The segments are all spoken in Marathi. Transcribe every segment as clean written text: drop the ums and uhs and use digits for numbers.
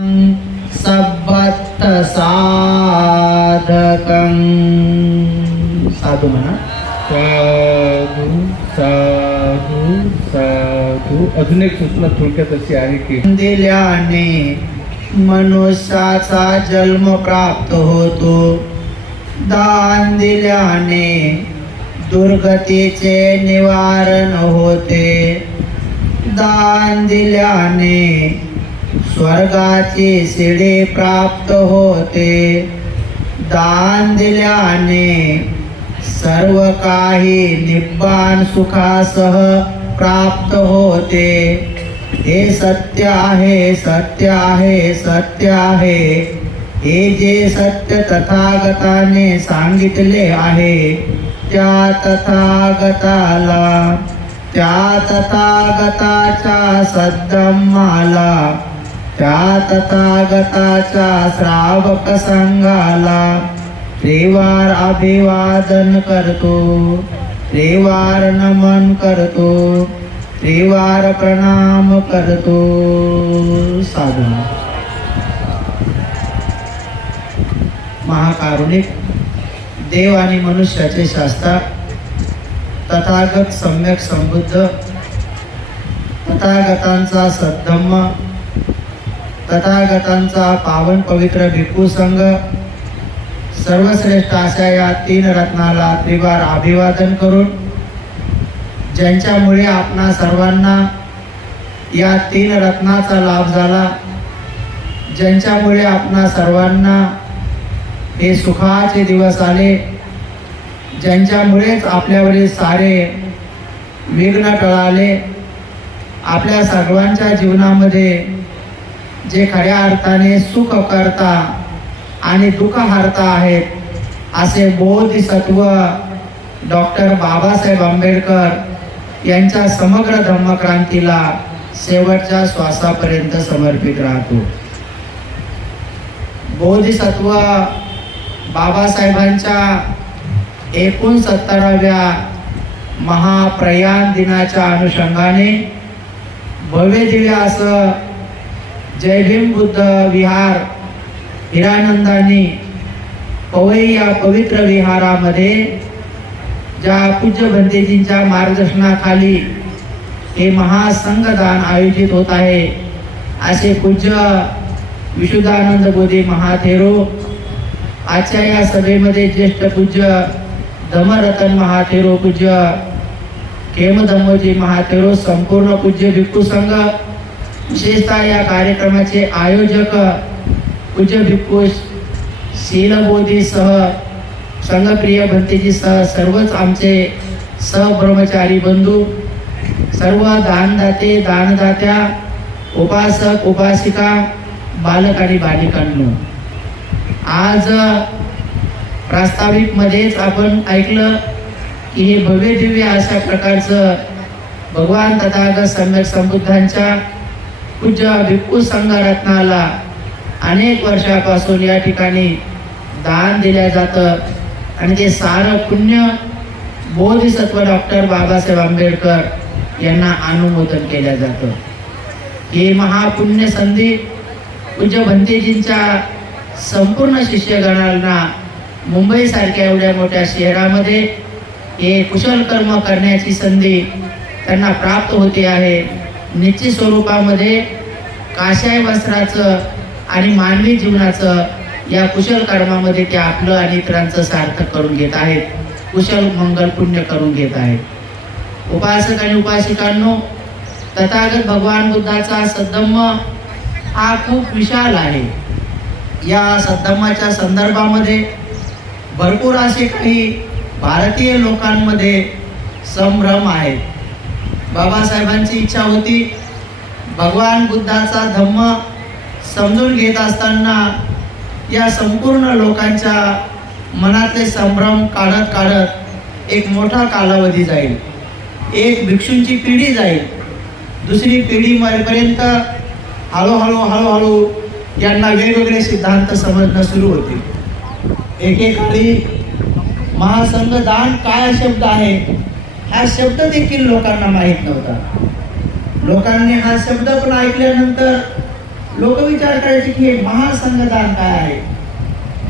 सब्बत साधकं साधू म्हणा. साधू साधू साधू. अजून एक सूचना थोडक्यात अशी आहे की दिल्याने मनुष्याचा जन्म प्राप्त होतो. दान दिल्याने दुर्गतीचे निवारण होते. दान दिल्याने स्वर्गाची शिडी प्राप्त होते. दान दिल्याने सर्व काही निब्बाण सुखासह प्राप्त होते. हे सत्य आहे, सत्य आहे, सत्य आहे. हे जे सत्य तथागताने सांगितले आहे त्या तथागताला, त्या तथागताच्या सद्धम्माला, त्या तथागताच्या श्रावक संघाला त्रिवार अभिवादन करतो, त्रिवार नमन करतो, त्रिवार प्रणाम करतो. साधू. महाकारुणिक देव आणि मनुष्याचे शास्त्र तथागत सम्यक संबुद्ध, तथागतांचा सद्धम्म, तथागतांचा पावन पवित्र भिक्खू संघ, सर्वश्रेष्ठ अशा या तीन रत्नाला त्रिवार अभिवादन करून ज्यांच्यामुळे आपणा सर्वांना या तीन रत्नाचा लाभ झाला, ज्यांच्यामुळे आपणा सर्वांना हे सुखाचे दिवस आले, ज्यांच्यामुळेच आपल्यावरील सारे विघ्न टळाले, आपल्या सर्वांच्या जीवनामध्ये जे खऱ्या अर्थाने सुख करता आणि दुःख हरता आहेत असे बोधिसत्व डॉक्टर बाबासाहेब आंबेडकर यांच्या समग्र धम्मक्रांतीला शेवटच्या श्वासापर्यंत समर्पित राहतो. बोधिसत्व बाबासाहेबांच्या 69व्या महाप्रयाण दिनाच्या अनुषंगाने भव्य दिव्य असं जय भीम बुद्ध विहार हिरानंदानी पवई या पवित्र विहारामध्ये ज्या पूज्य भंतेजींच्या मार्गदर्शनाखाली हे महासंघदान आयोजित होत आहे. असे पूज्य विशुद्धानंद बोधी महाथेरो आजच्या या सभेमध्ये ज्येष्ठ पूज्य धमरतन महाथेरो, पूज्य खेमधम्मोजी महाथेरो, संपूर्ण पूज्य भिक्खू संघ, विशेषतः या कार्यक्रमाचे आयोजक पूज्य भिक्खू शीलबोधी सह संघप्रिय भंतेजी सह सर्वच आमचे सहब्रह्मचारी बंधू, सर्व दानदाते दानदात्या, उपासक उपासिका, बालक आणि बालिकांनो, आज प्रास्ताविक मध्येच आपण ऐकलं की हे भव्य दिव्य अशा प्रकारचं भगवान तथागत सम्यक संबुद्धांच्या पूज्य भिक्खू संघ रत्नाला अनेक वर्षापासून या ठिकाणी दान दिल्या जातं आणि ते सारं पुण्य बोधिसत्व डॉक्टर बाबासाहेब आंबेडकर यांना अनुमोदन केलं जातं. ही महापुण्य संधी पूज्य भंतेजींच्या संपूर्ण शिष्यगणांना मुंबईसारख्या एवढ्या मोठ्या शहरामध्ये हे कुशल कर्म करण्याची संधी त्यांना प्राप्त होते आहे. निश्चित स्वरूपामध्ये काशाय वस्त्राचं आणि मानवी जीवनाचं या कुशल कर्मामध्ये ते आपलं आणि इतरांचं सार्थक करून घेत आहेत, कुशल मंगल पुण्य करून घेत आहेत. उपासक आणि उपासिकांनो, तथागत भगवान बुद्धाचा सद्धम्म हा खूप विशाल आहे. या सद्धम्माच्या संदर्भामध्ये भरपूर असे काही भारतीय लोकांमध्ये संभ्रम आहे. बाबासाहेबांची इच्छा होती भगवान बुद्धाचा धम्म समजून घेत असताना या संपूर्ण लोकांच्या मनातले संभ्रम काढत काढत एक मोठा कालावधी जाईल, एक भिक्षूंची पिढी जाईल, दुसरी पिढी मरेपर्यंत हळूहळू यांना वेगवेगळे सिद्धांत समजणं सुरू होतील. एकेकाळी महासंघदान काय शब्द आहे हा शब्द देखील लोकांना माहीत नव्हता. लोकांनी हा शब्द पण ऐकल्यानंतर लोक विचार करायचे की हे महासंघदान काय आहे,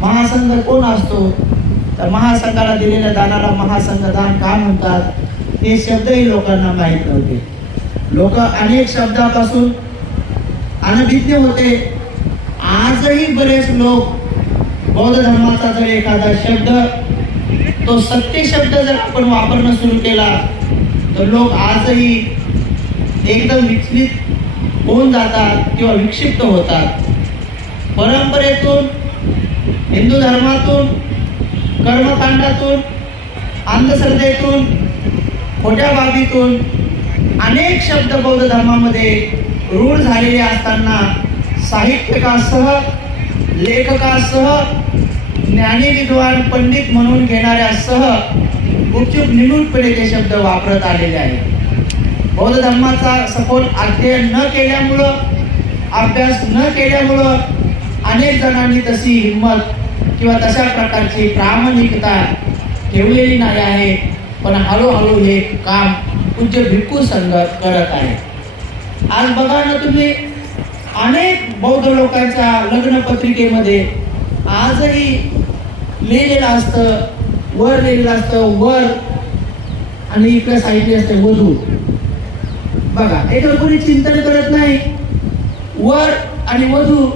महासंघ कोण असतो. तर महासंघाला दिलेल्या दानाला महासंघदान का म्हणतात हे शब्दही लोकांना माहीत नव्हते. लोक अनेक शब्दापासून अनभिज्ञ होते. आजही बरेच लोक बौद्ध धर्माचा जर एखादा शब्द, तो सत्य शब्द जर आपण वापरणं सुरू केला तर लोक आजही एकदम विचलित होऊन जातात किंवा विक्षिप्त होतात. परंपरेतून, हिंदू धर्मातून, कर्मकांडातून, अंधश्रद्धेतून, खोट्या बाबीतून अनेक शब्द बौद्ध धर्मामध्ये रूढ झालेले असताना साहित्यकासह, लेखकासह, ज्ञानी विद्वान पंडित म्हणून घेणाऱ्यासह गुपचूप निमूटपणे ते शब्द वापरत आलेले आहेत. बौद्ध धर्माचा सखोल अध्ययन न केल्यामुळं, अभ्यास न केल्यामुळं अनेक जणांनी तशी हिंमत किंवा तशा प्रकारची प्रामाणिकता ठेवलेली नाही आहे. पण हळूहळू हे काम पूज्य भिक्खू संघ करत आहे. आज बघा ना तुम्ही, अनेक बौद्ध लोकांच्या लग्न पत्रिकेमध्ये आजही लिहिलेलं असतं, वर लिहिलेलं असतं वर, आणि इकडे साहित्य असते वधू. बघा, याच्यावर कोणी चिंतन करत नाही. वर आणि वधू,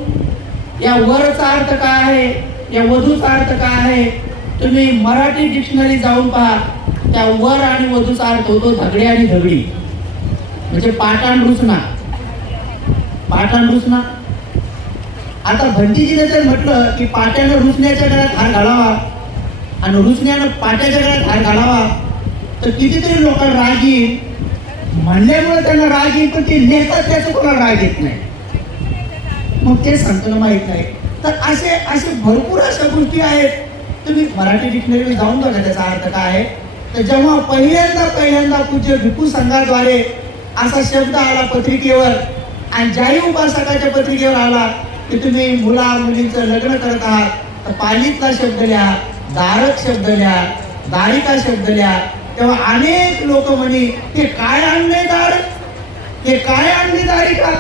या वरचा अर्थ काय आहे, या वधूचा अर्थ काय आहे, तुम्ही मराठी डिक्शनरी जाऊन पहा. त्या वर आणि वधूचा अर्थ होतो धगडे आणि धगडी, म्हणजे पाटाण रुसणा, पाटाण रुसणा. आता भंतीजीने जर म्हटलं की पाट्यानं रुसण्याच्या गळ्यात हार घालावा आणि रुसण्यानं पाट्याच्या गळ्यात हार घालावा, तर कितीतरी लोकांना राग येईल. म्हणल्यामुळे त्यांना राग येईल, पण ते नेतात त्याचं कोणाला राग येत नाही. मग ते संकल्प माहीत नाही. तर असे भरपूर अशा गोष्टी आहेत. तुम्ही मराठी डिक्शनरीमध्ये जाऊन बघा त्याचा अर्थ काय आहे. तर जेव्हा पहिल्यांदा पूज्य भिक्खू संघाद्वारे असा शब्द आला पत्रिकेवर, आणि ज्याही उपासकाच्या पत्रिकेवर आला की तुम्ही मुला मुलींचं लग्न करत आहात, तर पालीतला शब्द लिहा, दारक शब्द लिहा, दारिका शब्द लिहा. तेव्हा अनेक लोक म्हणे हे काय आणले दारक, हे काय आणली दारिका.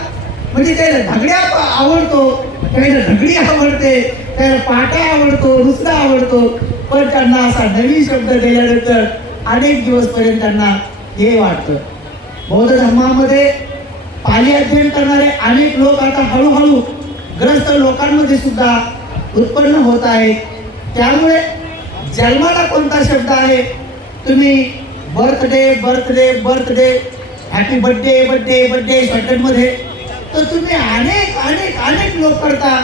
म्हणजे त्याला धगड्या आवडतो, त्याला धगडी आवडते, त्याला पाटा आवडतो, रुसडा आवडतो. पण त्यांना असा नवीन शब्द दिल्यानंतर अनेक दिवसपर्यंत त्यांना हे वाटतं. बौद्ध धर्मामध्ये पाली अध्ययन करणारे अनेक लोक आता हळूहळू ग्रस्त लोकांमध्ये सुद्धा उत्पन्न होत आहेत. त्यामुळे जन्माला कोणता शब्द आहे, तुम्ही birthday birthday birthday, happy birthday birthday birthday शॉर्टकटमध्ये, तर तुम्ही अनेक अनेक अनेक लोक करता.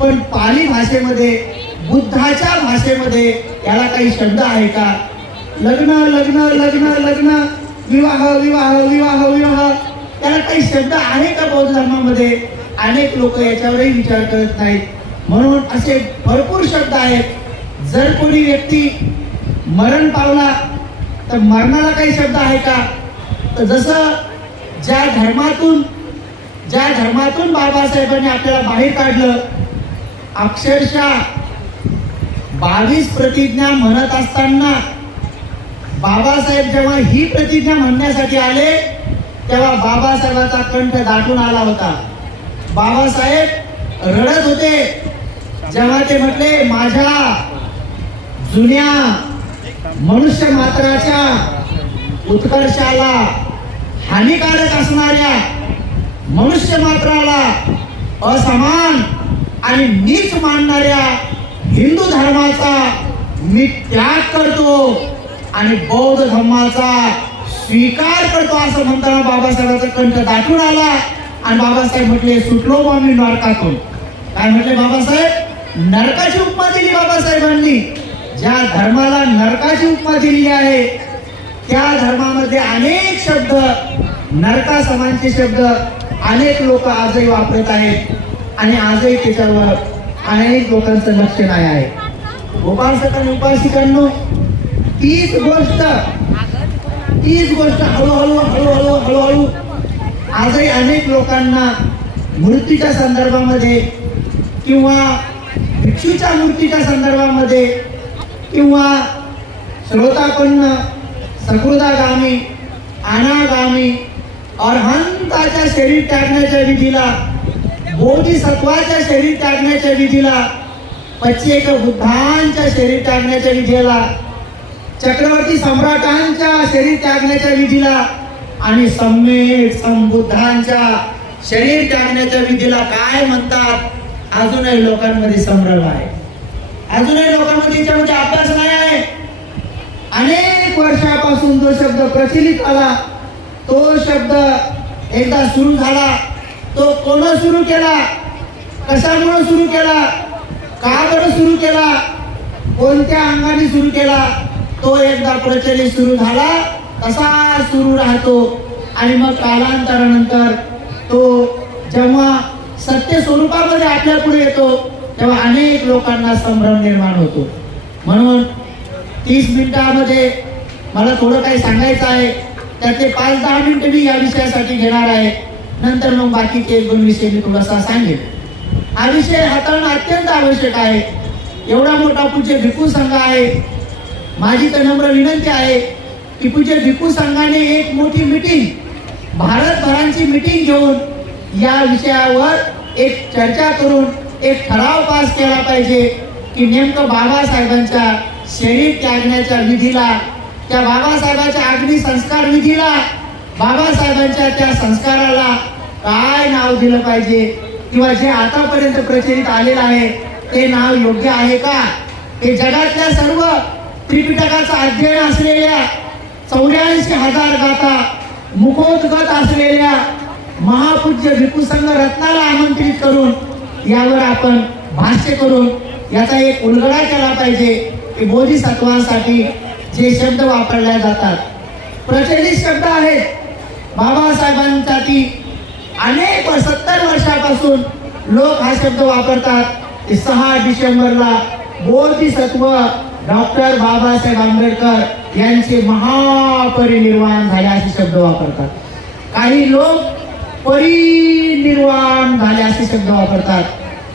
पण पाली भाषेमध्ये, बुद्धाच्या भाषेमध्ये याला काही शब्द आहे का? लग्न लग्न लग्न लग्न, विवाह विवाह विवाह विवाह, त्याला काही शब्द आहे का बौद्ध धर्मामध्ये? अनेक लोक याच्यावरही विचार करत नाहीत. म्हणून असे भरपूर शब्द आहेत. जर कोणी व्यक्ती मरण पावला तर मरणाला काही शब्द आहे का? तर जसं ज्या धर्मातून बाबासाहेबांनी आपल्याला बाहेर काढलं, अक्षरशः 22 प्रतिज्ञा म्हणत असताना बाबासाहेब जेव्हा ही प्रतिज्ञा म्हणण्यासाठी आले तेव्हा बाबासाहेबांचा कंठ दाटून आला होता. बाबासाहेब रडत होते जेव्हा ते म्हटले, माझ्या जुन्या मनुष्य मात्राच्या उत्कर्षाला हानिकारक असणाऱ्या मनुष्य मात्राला असमान आणि नीच मानणाऱ्या हिंदू धर्माचा मी त्याग करतो आणि बौद्ध धर्माचा स्वीकार करतो, असं म्हणताना बाबासाहेबांचा कंठ दाटून आला. आणि बाबासाहेब म्हटले, सुटलो बा मी नरकातून. काय म्हटले बाबासाहेब? नरकाची उपमा दिली बाबासाहेबांनी. ज्या धर्माला नरकाची उपमा दिली आहे त्या धर्मामध्ये अनेक शब्द, नरका समानचे शब्द अनेक लोक आजही वापरत आहेत आणि आजही त्याच्यावर अनेक लोकांचं लक्ष नाही आहे. उपासक आणि उपासिकांनो, तीच गोष्ट हळूहळू हळूहळू हळूहळू आजही अनेक लोकांना मूर्तीच्या संदर्भामध्ये किंवा भिक्षूच्या मूर्तीच्या संदर्भामध्ये किंवा श्रोतापन्न, सकृदागामी, अनागामी, अरहंताच्या शरीर त्यागण्याच्या विधीला बोधिसत्वाच्या शरीर त्यागण्याच्या विधीला, पच्चेक बुद्धांच्या शरीर त्यागण्याच्या विधीला, चक्रवर्ती सम्राटांच्या शरीर त्यागण्याच्या विधीला आणि सम्यक संबुद्धांच्या शरीर त्यागण्याच्या विधीला काय म्हणतात, अजूनही लोकांमध्ये संभ्रम आहे. अजूनही लोकांमध्ये याच्यामध्ये अभ्यास नाही आहे. अनेक वर्षापासून जो शब्द प्रचलित आला, तो शब्द एकदा सुरू झाला, तो कोण सुरू केला, कशामुळे सुरू केला, का बरं सुरू केला, कोणत्या अंगाने सुरू केला, तो एकदा प्रचलित सुरू झाला तसा सुरू राहतो. आणि मग कालांतरानंतर तो जेव्हा सत्य स्वरूपामध्ये आपल्या पुढे येतो तेव्हा अनेक लोकांना संभ्रम निर्माण होतो. म्हणून 30 मिनिटामध्ये मला थोडं काही सांगायचं आहे. त्यातले 5-10 मिनिटं मी या विषयासाठी घेणार आहे. नंतर मग बाकीचे 1-2 विषय मी थोडासा सांगेन. हा विषय हाताळणं अत्यंत आवश्यक आहे. एवढा मोठा पूज्य भिक्खू संघ आहे. माझी तर नम्र विनंती आहे की पूज्य भिक्खू संघाने एक मोठी मीटिंग, भारतभरांची मीटिंग घेऊन या विषयावर एक चर्चा करून एक ठराव पास केला पाहिजे की नेमकं बाबासाहेबांच्या शरीर त्यागण्याच्या विधीला, त्या बाबासाहेबांच्या अग्नी संस्कार विधीला, बाबासाहेबांच्या त्या संस्काराला काय नाव दिलं पाहिजे, किंवा जे आतापर्यंत प्रचलित आलेलं आहे ते नाव योग्य आहे का. हे जगातल्या सर्व त्रिपिटकाचा अध्ययन असलेल्या 84,000 गाथा मुखोद्गत असलेल्या महापूज्य भिक्खू संघ रत्नाला आमंत्रित करून यावर आपण भाष्य करून याचा एक उलगडा केला पाहिजे की बोधिसत्वांसाठी जे शब्द वापरले जातात प्रचलित शब्द आहेत. बाबासाहेबांसाठी अनेक 70 वर्षापासून लोक हा शब्द वापरतात. 6 डिसेंबरला बोधिसत्व डॉक्टर बाबासाहेब आंबेडकर यांचे महापरिनिर्वाण झाले असे शब्द वापरतात. काही लोक परिनिर्वाण झाले असे शब्द वापरतात.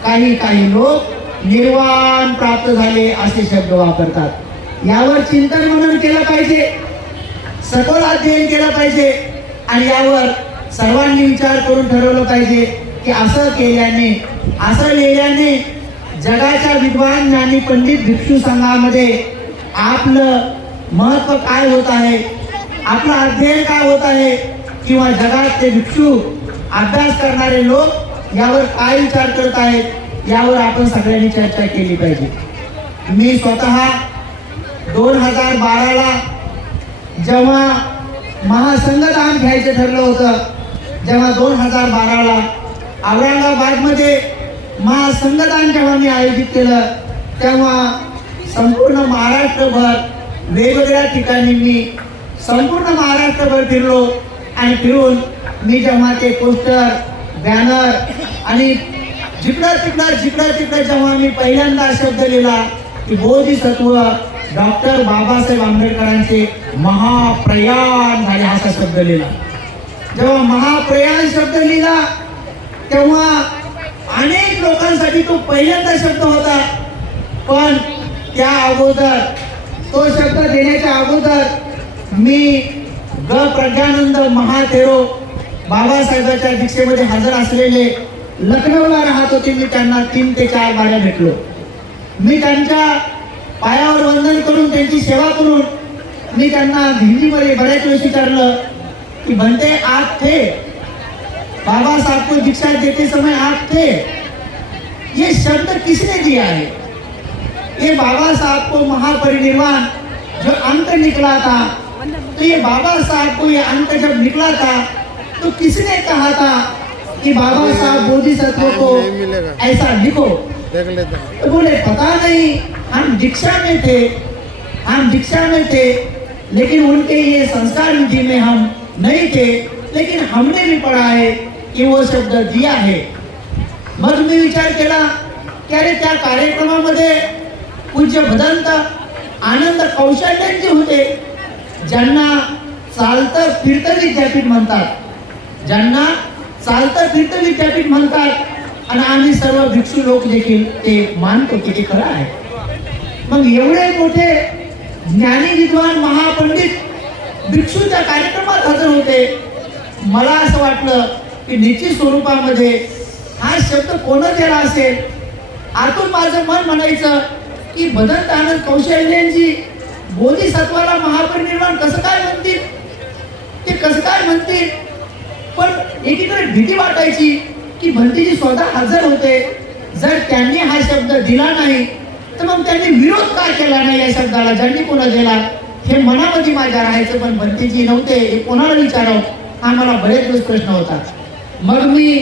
काही लोक निर्वाण प्राप्त झाले असे शब्द वापरतात. यावर चिंतन मनन केलं पाहिजे, सखोल अध्ययन केलं पाहिजे आणि यावर सर्वांनी विचार करून ठरवलं पाहिजे की असं केल्याने, असं लिहिल्याने जगाच्या विद्वान ज्ञानी पंडित भिक्षू संघामध्ये आपलं महत्व काय होत आहे, आपलं अध्ययन काय होत आहे, किंवा जगात ते भिक्षू अभ्यास करणारे लोक यावर काय विचार करत आहेत, यावर आपण सगळ्यांनी चर्चा केली पाहिजे. मी स्वतः 2012ला जेव्हा महासंघदान घ्यायचं ठरलं होतं, जेव्हा 2012ला औरंगाबादमध्ये महासंघदान जेव्हा मी आयोजित केलं, तेव्हा संपूर्ण महाराष्ट्रभर वेगवेगळ्या ठिकाणी मी संपूर्ण महाराष्ट्रभर फिरलो आणि फिरून मी जेव्हा ते पोस्टर, बॅनर आणि जिकडं जेव्हा मी पहिल्यांदा शब्द लिहिला की बोधिसत्व डॉक्टर बाबासाहेब आंबेडकरांचे महाप्रयाण झाले असा शब्द लिहिला. जेव्हा महाप्रयाण शब्द लिहिला तेव्हा अनेक लोकांसाठी तो पहिल्यांदा शब्द होता. पण त्या अगोदर, तो शब्द देण्याच्या अगोदर मी प्रज्ञानंद महाथेरो बाबासाहेबांच्या दीक्षेमध्ये हजर असलेले लखनौला राहत होते. मी त्यांना 3 ते 4 बाऱ्या भेटलो. मी त्यांच्या पायावर वंदन करून त्यांची सेवा करून मी त्यांना हिंदीमध्ये बऱ्याच वेळेस विचारलं कि बनते आप थे, बाबा साहब को दीक्षा देते समय आप थे, ये शब्द किसने दिया है? ये बाबा साहब को महापरिनिर्वाण जो अंक निकला था, तो ये बाबा साहब को ये अंक जब निकला था तो किसने कहा था कि बाबा साहब बोधिसत्व को ऐसा लिखो? तो बोले पता नहीं, हम दीक्षा में थे लेकिन उनके ये संस्कार विधि में हम नहीं थे, लेकिन हमने भी पढ़ा है कि वो शब्द दिया है. मग मी विचार केला की अरे त्या कार्यक्रमामध्ये पूज्य भदंत आनंद कौशल्यांचे होते, ज्यांना चालतं फिरतं विद्यापीठ म्हणतात, ज्यांना चालतं फिरतं विद्यापीठ म्हणतात आणि आम्ही सर्व भिक्षू लोक देखील ते मानतो की ते खरं आहे. मग एवढे मोठे ज्ञानी विद्वान महापंडित भिक्षूच्या कार्यक्रमात हजर होते. मला असं वाटलं की निश्चित स्वरूपामध्ये हा शब्द कोण दिला असेल? आतून माझं मन म्हणायचं की भदंत आनंद कौशल्यांची बोधिसत्वाला महापरिनिर्वाण कसं काय म्हणतील, ते कसं काय म्हणतील. पण एकीकडे भीती वाटायची की भंतीजी स्वतः हजर होते, जर त्यांनी हा शब्द दिला नाही तर मग त्यांनी विरोध का केला नाही या शब्दाला, ज्यांनी कोणा दिला हे मनामध्ये माझ्या राहायचं. पण भंतीजी नव्हते, हे कोणाला विचारावं हा मला बरेच दिवस प्रश्न होता. मग मी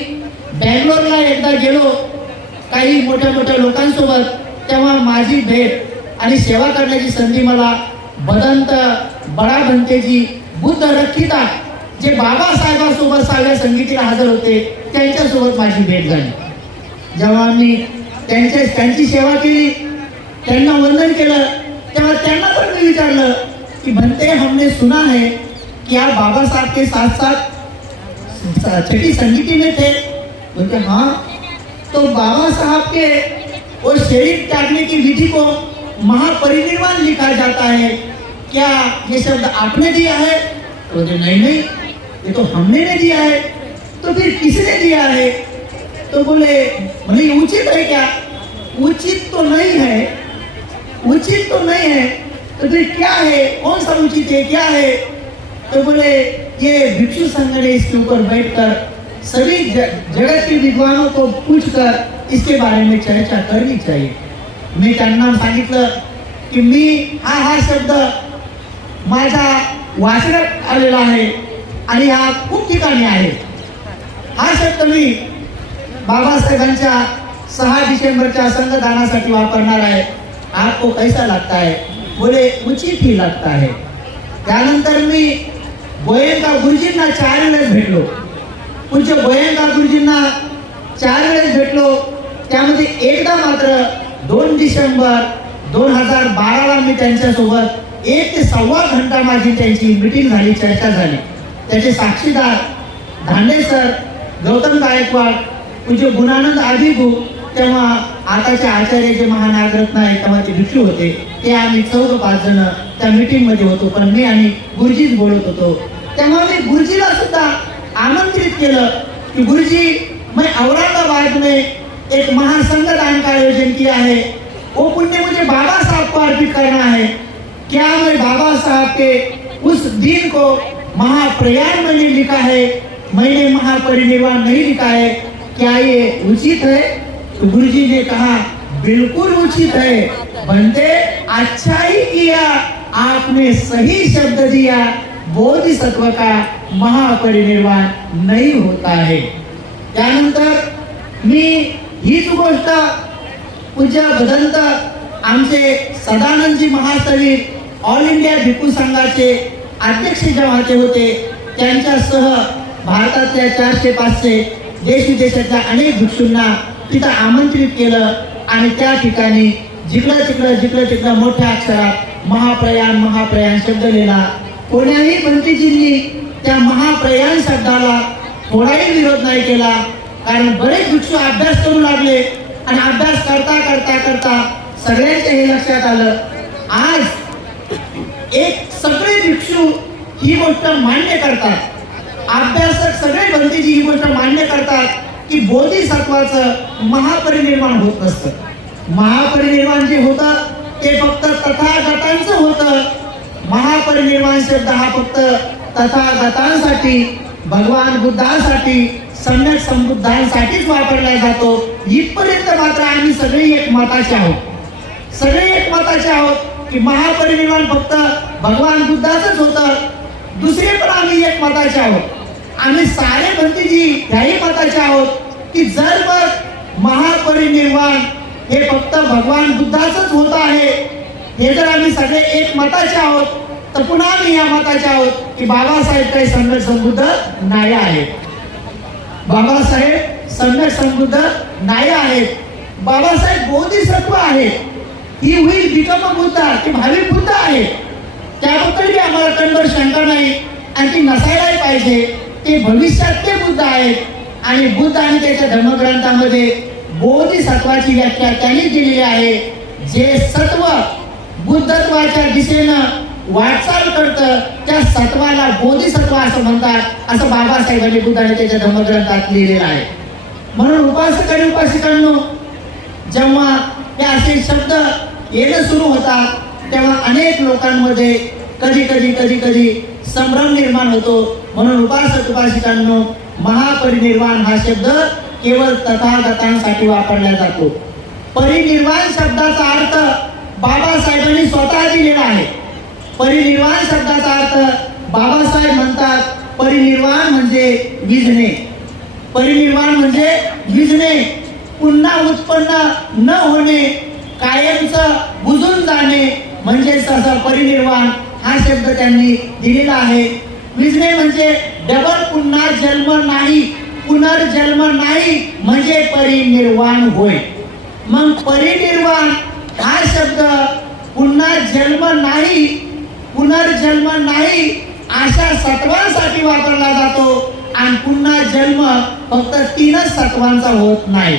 बँगलोरला एकदा गेलो काही मोठ्या मोठ्या लोकांसोबत, तेव्हा माझी भेट आणि सेवा करण्याची संधी मला भदंत बडा भंतेजी बुद्ध रक्षिता जे बाबासाहेबांसोबत 6व्या संगीतीला हजर होते त्यांच्यासोबत माझी भेट झाली. जेव्हा मी त्यांची सेवा केली, त्यांना वंदन केलं, तेव्हा त्यांना पण मी विचारलं कि भंते हमने सुना है कि आप बाबा साहब के साथ साथ छठी संगीती में थे. बोलते हाँ. तो बाबा साहब के वो शरीर त्यागने की विधि को महापरिनिर्वाण लिखा जाता है, क्या ये शब्द आपने दिया है? तो बोलते नहीं नहीं, ये तो हमने नहीं दिया है. तो फिर किसने दिया है? तो बोले उचित है क्या? उचित तो नहीं है, उचित तो नहीं है. तो फिर क्या है, कौन सा उचित है, क्या है? तो बोले ये भिक्षु संघ ने इसके ऊपर बैठकर सभी जगत के विद्वानों को पूछकर इसके बारे में चर्चा करनी चाहिए. मी त्यांना सांगितलं की मी हा शब्द माझ्या वाचण्यात आलेला आहे आणि हा खूप ठिकाणी आहे. हा शब्द मी बाबासाहेबांच्या 6 डिसेंबरच्या संघदानासाठी वापरणार आहे. आपको कैसा लगता है? बोले उचित ही लगता है. त्यानंतर मी गोयंका गुरुजींना 4 वेळेस भेटलो. पूज्य गोयंका गुरुजींना 4 वेळेस भेटलो. त्यामध्ये एकदा मात्र 2 डिसेंबर 2012ला मी त्यांच्यासोबत 1 ते सव्वा घंटा माझी त्यांची मीटिंग झाली, चर्चा झाली. त्याचे साक्षीदार धांडे सर, गौतम गायकवाड, पूज्य गुणानंद आदिगु, तेव्हा आताचे आचार्य जे महानागरत्न आहेत तेव्हा ते भिक्षू होते, ते आम्ही 4-5 जण त्या मीटिंग मध्ये होतो. पण मी आणि गुरुजीच बोलत होतो. तेव्हा मी गुरुजीला सुद्धा आमंत्रित केलं कि गुरुजी, मैं औरंगाबाद में एक महासंघदान का आयोजन किया है, वो पुण्य मुझे बाबा साहब को अर्पित करना है. क्या मैं बाबा साहब के उस दिन को महाप्रयाण मैंने लिखा है, मैंने महापरिनिर्वाण नहीं लिखा है, क्या ये उचित है? तो गुरुजी ने कहा बिल्कुल उचित है बंदे, अच्छा ही किया, आपने सही शब्द दिया. बोधिसत्व का महापरिनिर्वाण नहीं होता है. त्यानंतर मी हीच गोष्ट पूज्य भदंत आमचे सदानंदजी महास्थवीर ऑल इंडिया भिक्खू संघाचे अध्यक्ष जेव्हा ते होते, त्यांच्यासह भारतातल्या 400-500 देश विदेशातल्या अनेक भिक्षूंना तिथं आमंत्रित केलं आणि त्या ठिकाणी जिकडं तिकडं मोठ्या अक्षरात महाप्रयाण शब्द लिहिला. कोण्याही भंतीजींनी त्या महाप्रयाण शब्दाला थोडाही विरोध नाही केला, कारण बरेच भिक्षू अभ्यास करू लागले आणि अभ्यास करता सगळ्यांच्या हे लक्षात आलं. आज एक सगळे भिक्षू ही गोष्ट मान्य करतात, अभ्यासक सगळे भंतीजी ही गोष्ट मान्य करतात की बोधिसत्वाचं महापरिनिर्वाण होत नसतं. महापरिनिर्वाण जे होतं ते फक्त तथागतांचं होतं. महापरिनिर्वाण शब्द हा फक्त तथागतांसाठी, भगवान बुद्धांसाठी, सम्यक संबुद्धांसाठीच वापरला जातो. इथपर्यंत मात्र आम्ही सगळे एक मताचे आहोत की महापरिनिर्वाण फक्त भगवान बुद्धाचंच होतं. दुसरे पण आम्ही एक मताचे आहोत. आम्ही सारे भंतीजी ह्याही मताचे आहोत की जर मग महापरिनिर्वाण हे फक्त भगवान बुद्धाचंच होत आहे, हे जर आम्ही सगळे एक मताचे आहोत, तर पुन्हा आम्ही या मताचे आहोत की बाबासाहेब काही सम्यक संबुद्ध नाही आहेत. बाबासाहेब सम्यक संबुद्ध नाही आहेत. बाबासाहेब बोधिसत्व आहेत. ही होईल बिकम बुद्ध की भावी बुद्ध आहे, त्याबद्दल आम्हाला कणभर शंका नाही आणि ती नसायलाही पाहिजे. ते भविष्यातले बुद्ध आहेत आणि बुद्ध आणि त्याच्या धर्मग्रंथामध्ये बोधिसत्वाची व्याख्या त्यांनी दिलेली आहे. जे सत्व बुद्धत्वाच्या दिशेनं वाटचाल करतं त्या सत्वाला बोधिसत्व असं म्हणतात, असं बाबासाहेबांनी बुद्धाने त्याच्या धर्मग्रंथात लिहिलेलं आहे. म्हणून उपासक आणि उपासिकांनो, जेव्हा हे असे शब्द येणं सुरू होतात तेव्हा अनेक लोकांमध्ये कधी संभ्रम निर्माण होतो. म्हणून उपासक उपासिकांनो, महापरिनिर्वाण हा शब्द केवळ तथागतांसाठी वापरला जातो. परिनिर्वाण शब्दाचा अर्थ बाबासाहेबांनी स्वतः दिलेला आहे. परिनिर्वाण शब्दाचा अर्थ बाबासाहेब म्हणतात, परिनिर्वाण म्हणजे विझणे. परिनिर्वाण म्हणजे विझणे, पुन्हा उत्पन्न न होणे, कायमचं बुजून जाणे, म्हणजेच असं परिनिर्वाण हा शब्द त्यांनी दिलेला आहे. विझणे म्हणजे डबल पुन्हा जन्म नाही, पुनर्जन्म नाही, म्हणजे परिनिर्वाण होय. मग परिनिर्वाण हा शब्द पुन्हा जन्म नाही, पुनर्जन्म नाही अशा सत्वांसाठी वापरला जातो. आणि पुन्हा जन्म फक्त 3च सत्वांचा होत नाही.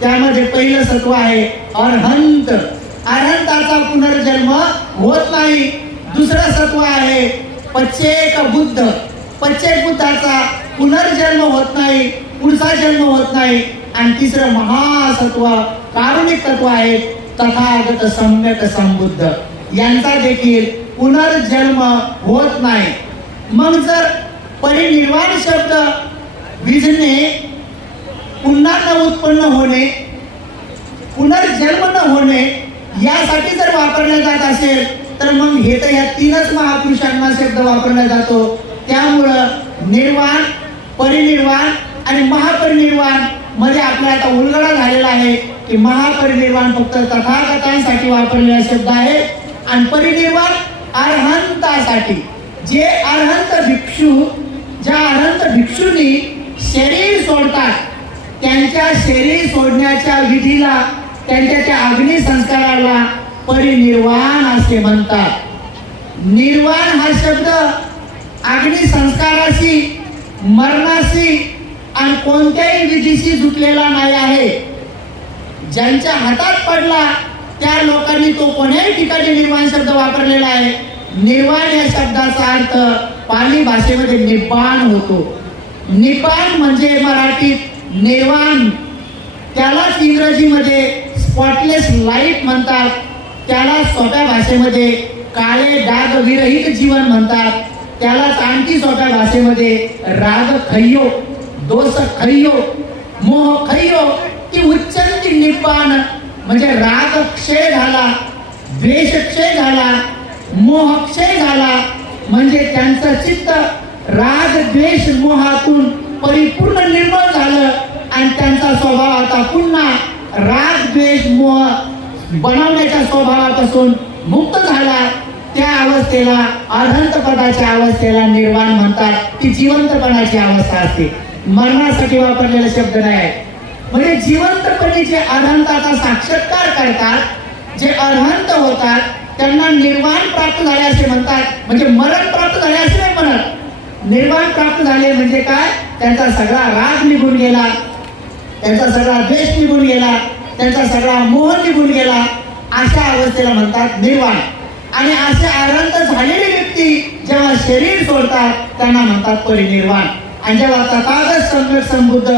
त्यामध्ये पहिलं सत्व आहे अरहंत. अरहंताचा पुनर्जन्म होत नाही. दुसरं सत्व आहे पच्चेक बुद्ध. पच्चेक बुद्धाचा पुनर्जन्म होत नाही, पुढचा जन्म होत नाही. आणि तिसरं महासत्व कारुणिक तत्व आहे तथागत सम्यक संबुद्ध. यांचा देखील पुनर्जन्म होत नाही. मग जर परिनिर्वाण शब्द विझणे, पुन्हा न उत्पन्न होणे, पुनर्जन्म न होणे यासाठी जर वापरला जात असेल तर मग हे तर या 3च महापुरुषांना शब्द वापरला जातो. त्यामुळं निर्वाण, परिनिर्वाण आणि महापरिनिर्वाण मध्ये आपल्याला आता उलगडा झालेला आहे की महापरिनिर्वाण फक्त तथागतांसाठी वापरलेला शब्द आहे आणि परिनिर्वाण अरहंतासाठी. जे अरहंत भिक्षू, ज्या अरहंत भिक्षूंनी शरीर सोडतात, त्यांच्या शरीर सोडण्याच्या विधीला, त्यांच्या त्या अग्नी संस्काराला परिनिर्वाण असे म्हणतात. निर्वाण हा शब्द अग्नी संस्काराशी, मरणाशी आणि कोणत्याही विधीशी जुटलेला नाही आहे. ज्यांच्या हातात पडला त्या लोकांनी तो कोण्याही ठिकाणी निर्वाण शब्द वापरलेला आहे. निर्वाण या शब्दाचा अर्थ पाली भाषेमध्ये निब्बाण होतो. निब्बाण म्हणजे मराठीत निर्वाण, त्यालाच इंग्रजीमध्ये स्पॉटलेस लाईट म्हणतात. त्याला सोप्या भाषेमध्ये काळे डाग विरहित जीवन म्हणतात. त्यालाच आणखी सोप्या भाषेमध्ये राग खय्यो, दोष खय्यो, मोह खय्यो की उच्चंती निब्बाण. म्हणजे राग क्षय झाला, द्वेष क्षय झाला, मोह क्षय झाला, म्हणजे त्यांचं चित्त राग द्वेष मोहातून परिपूर्ण निर्मळ झालं आणि त्यांचा स्वभाव आता पुन्हा राग द्वेष मोह बनवण्याच्या स्वभावापासून मुक्त झाला. त्या अवस्थेला, अरहंत पदाच्या अवस्थेला निर्वाण म्हणतात. ती जिवंतपणाची अवस्था असते, मरणासाठी वापरलेला शब्द नाही. म्हणजे जिवंतपणे जे अरहंताचा साक्षात्कार करतात, जे अरहंत होतात, त्यांना निर्वाण प्राप्त झाले असे म्हणतात. म्हणजे मरण प्राप्त झाले असे नाही म्हणत. निर्वाण प्राप्त झाले म्हणजे काय? त्यांचा सगळा राग निघून गेला, त्यांचा सगळा द्वेष निघून गेला, त्यांचा सगळा मोह निघून गेला, अशा अवस्थेला म्हणतात निर्वाण. आणि असे अरहंत झालेली व्यक्ती जेव्हा शरीर सोडतात त्यांना म्हणतात परिनिर्वाण. आणि जेव्हा तथागत सम्यक संबुद्ध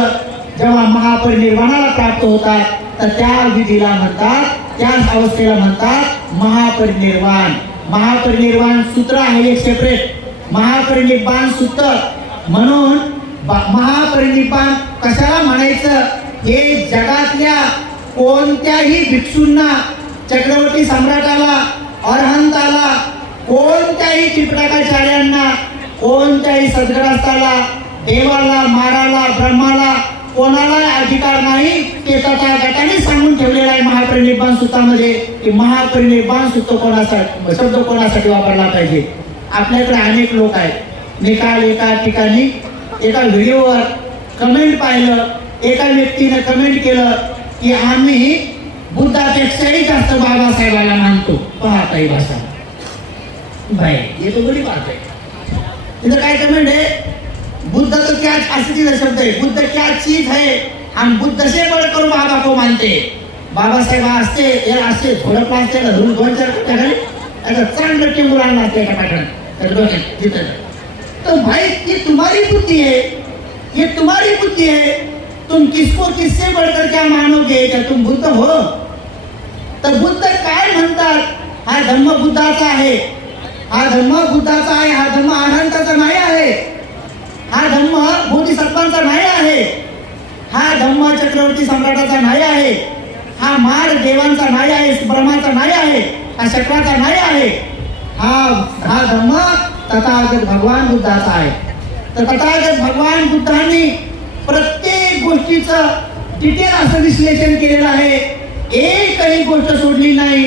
जेव्हा महापरिनिर्वाणाला प्राप्त होतात तर त्या विधीला म्हणतात, त्याच अवस्थेला म्हणतात महापरिनिर्वाण. महापरिनिर्वाण सूत्र आहे एक सेपरेट, महापरिनिर्वाण सूत्र. म्हणून महापरिनिर्वाण कशाला म्हणायचं हे जगातल्या कोणत्याही भिक्षूंना, चक्रवर्ती सम्राटाला, अरहंताला, कोणत्याही त्रिपिटकाचार्यांना, कोणत्याही सद्ग्रस्ताला, देवाला, माराला, ब्रह्माला कोणाला अधिकार नाही. ते तथागताने सांगून ठेवलेला आहे महापरिनिर्वाण सूत्रामध्ये की महापरिनिर्वाण सूत्र कोणासाठी, शब्द कोणासाठी वापरला पाहिजे. आपल्याकडे अनेक लोक आहेत. मी काल एका ठिकाणी एका व्हिडिओवर कमेंट पाहिलं, एका व्यक्तीने कमेंट केलं की आम्ही बुद्धापेक्षाही जास्त बाबासाहेबाला मानतो. पहा काही भाषा भाई, ये तो बड़ी बात है. तिथं काय कमेंट आहे, बुद्ध तो क्या, असे तिथं शब्द आहे, बुद्ध क्या चीज है, हम बुद्ध से बढ़कर बाबा को मानते. बाबासाहेब असते याला असे झोडपला असते का, धरून 2-4 खाली आता चांगलं टेंबूर आणला असते एका पाठवण तिथं. तो भाई ये तुम्हारी बुद्धि है, ये तुम्हारी बुद्धि है. तुम किसको किससे बढ़कर क्या मानोगे, क्या तुम बुद्ध हो? तर बुद्ध काय म्हणतात, हा धम्म बुद्धाचा आहे, हा धम्म बुद्धाचा आहे, हा धम्म अनंताचा नाही आहे, हा धम्म बोधिसत्वांचा नाही आहे, हा धम्म चक्रवर्ती सम्राटाचा नाही आहे, हा मार देवांचा नाही आहे, ब्रह्माचा नाही आहे, हा चक्राचा नाही आहे, हा धम्म तथागत भगवान बुद्धाचा आहे. तर तथागत भगवान बुद्धांनी प्रत्येक गोष्टीचं डिटेल असं विश्लेषण केलेलं आहे, एकही गोष्ट सोडली नाही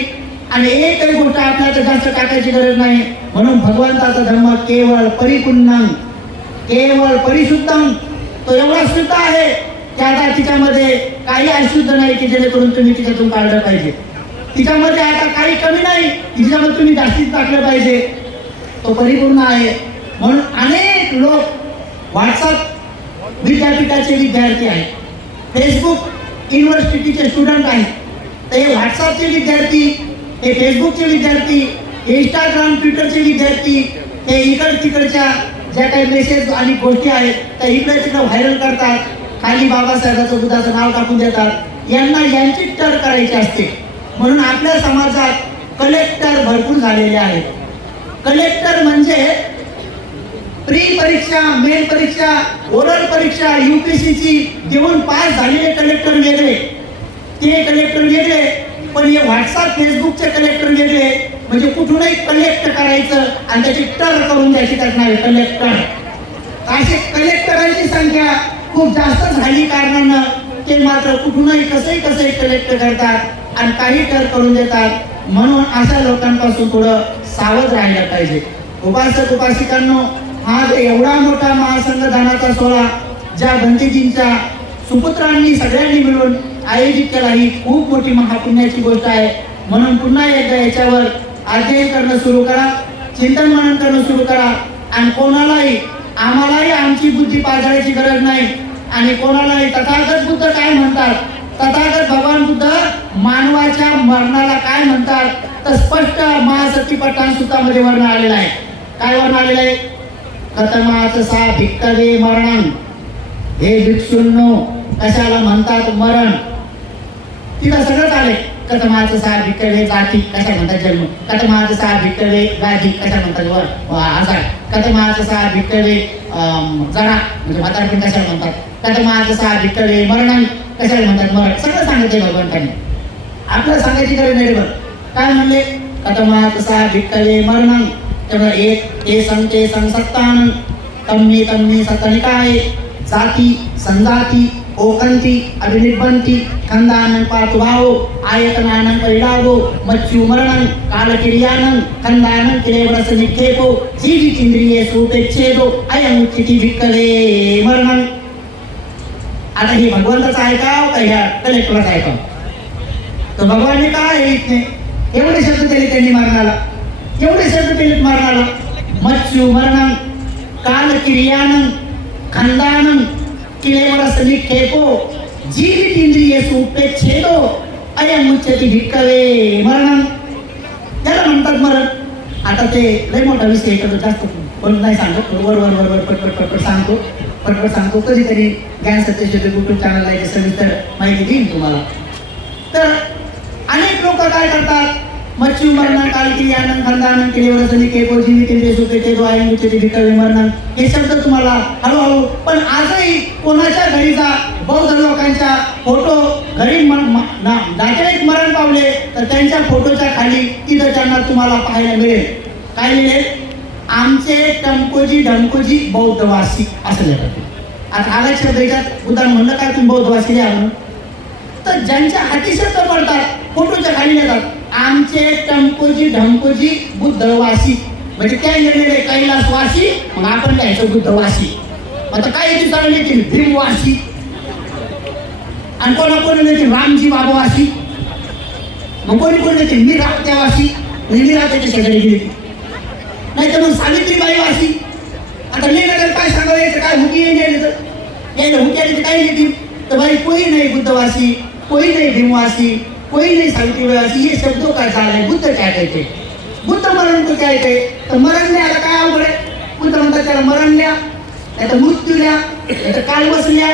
आणि एकही गोष्ट आपल्याला जास्त टाकायची गरज नाही. म्हणून भगवंताचा धर्म केवळ परिपूर्ण, केवळ परिशुद्धम, तो एवढा शुद्ध आहे की आता तिच्यामध्ये काही अशुद्ध नाही की जेणेकरून तुम्ही तिच्यातून काढलं पाहिजे. तिच्यामध्ये आता काही कमी नाही की तिच्यामध्ये तुम्ही जास्तीत टाकलं पाहिजे. तो परिपूर्ण आहे. म्हणून अनेक लोक व्हॉट्सअप विद्यापीठाचे विद्यार्थी आहेत, फेसबुक युनिव्हर्सिटीचे स्टुडंट आहेत, तर हे व्हॉट्सअपचे विद्यार्थी, हे फेसबुकचे विद्यार्थी, इंस्टाग्राम ट्विटरचे विद्यार्थी, हे इकड तिकडच्या ज्या काही मेसेज आणि गोष्टी आहेत त्या इकडे तिकडे व्हायरल करतात, खाली बाबासाहेबांचं बुद्धाचं नाव टाकून देतात. यांना यांची टर करायची असते. म्हणून आपल्या समाजात कलेक्टर भरपूर झालेले आहेत. कलेक्टर म्हणजे प्री परीक्षा, मेन परीक्षा, ओरल परीक्षा UPSCची देऊन पास झालेले कलेक्टर वेगळे, ते कलेक्टर वेगळे, पण हे व्हॉट्सअप फेसबुकचे कलेक्टर वेगळे. म्हणजे कुठूनही कलेक्ट करायचं आणि त्याची टर करून द्यायची त्यात नाही कलेक्टर. असे कलेक्टरांची संख्या खूप जास्त झाली कारणानं ते मात्र कुठूनही कसंही कलेक्ट करतात आणि काही टर करून देतात. म्हणून अशा लोकांपासून थोडं सावध राहिलं पाहिजे. उपासक उपासिकांनो, हा एवढा मोठा महासंघदानाचा सोहळा ज्या भंतेजींच्या सुपुत्रांनी सगळ्यांनी मिळून आयोजित केला, ही खूप मोठी महापुण्याची गोष्ट आहे. म्हणून पुन्हा एकदा याच्यावर अध्ययन करणं सुरू करा, चिंतन मनन करणं सुरू करा आणि कोणालाही, आम्हालाही आमची बुद्धी पाजळायची गरज नाही आणि कोणालाही तथागत बुद्ध काय म्हणतात, तथागत भगवान बुद्ध मानवाच्या मरणाला काय म्हणतात तर स्पष्ट महासत्तीपट्टान सूत्रामध्ये वर्णन आलेलं आहे. काय वर्णन आलेलं आहे? कथमाच सा भिक्कवे मरणं, हे भिक्षूंनो कशाला म्हणतात मरण. तिथं सगळंच आलंय. कथमाच सा भिक्कवे जाती कशा म्हणतात जन्म, कथमाच सा भिक्कवे व्याधी कशा म्हणतात आजार, कथमाच सा भिक्कवे जरा म्हणजे म्हातारपण कशाला म्हणतात, कथमाच सा भिक्कवे मरणं कशाला म्हणतात मरण. सगळं सांगितलंय भगवंतांनी. आपल्याला सांगायची गरज नाही. बरं काय म्हणले? कथमाच सा भिक्कवे मरणं, त्यामुळे एक ते संसत्तान तम्मी तम्मी सतनिकाय जाती संजाती ओकंती अभिनिर्बंती खंदानं पातुभावो आयतनानं परिडावो मच्चू मरणं कालकिरियानं खंदानं किरेवरस निक्षेपो जीवितींद्रिये सुपेच्छेदो अयं उच्चिति भिक्कवे मरणं. आता हे भगवंताचं ऐकाव का ह्या कलेक्टरचं ऐकाव? तर भगवानने काय इथे एवढे शब्द दिले त्यांनी मरणाला, एवढे शब्द दिलेत मरणाला. मच्चू मरणं कालकिरियानं खंदानं किलेवरस निक्षेपो जीवितींद्रियेषु उपेच्छेदो अयं उच्यते भिक्खवे मरणं. त्याला म्हणतात मरण. आता ते लय मोठा विषय आहे, जास्त पण नाही सांगत, वर पटपट सांगतो. कधीतरी ज्ञान सत्यशोधक युट्यूब चॅनलला याची सविस्तर माहिती देईन तुम्हाला. तर अनेक लोक काय करतात, मच्छी मरणं कालकिरियानं खंदानं किलेवरस निक्षेपो जीवितींद्रियेषु उपेच्छेदो अयं उच्यते भिक्खवे मरणं हे शब्द तुम्हाला हळूहळू. पण आजही कोणाच्या घरीचा बौद्ध लोकांच्या फोटो घरी नातेवाईक मरण पावले तर त्यांच्या फोटोच्या खाली तिथं त्यांना तुम्हाला पाहायला मिळेल. काय मिळेल? आमचे टंकोजी ढमकोजी बौद्धवासी असं लिहितात. आता आला शब्द याच्यात उदाहरण म्हणलं काय तुम्ही बौद्धवासी लिहा म्हणून, तर ज्यांच्या हाती शब्द पडतात फोटोच्या खाली लिहितात आमचे टंकोजी ढमकोजी बुद्धवासी. म्हणजे काय लिहिलेले कैलासवासी, मग आपण लिहायचं बुद्धवासी. आता काही दिवसाला लिहितील भीमवासी आणि कोणी लिहितील रामजी बाबावासी, मग कोणी लिहितील मी रात्यावासी, मी रात्याच्या शेजारी गेली, नाही तर मग सावित्रीबाई वासी. आता लिहिलं काय सांगावं याचं काय हुकी यायला हुकी आली तर काय लिहितील तर बाई कोई नाही बुद्धवासी, कोई नाही भीमवासी, कोई नाही सावित्रीबाईवासी. हे शब्द काय झालाय? बुद्ध काय कहते? बुद्ध मरण को काय कहते? तर मरण लिहायला काय अवघड आहे? बुद्ध म्हणतात त्याला मरण लिहा, नाही तर मृत्यू लिहा, नाही तर कालवस लिहा,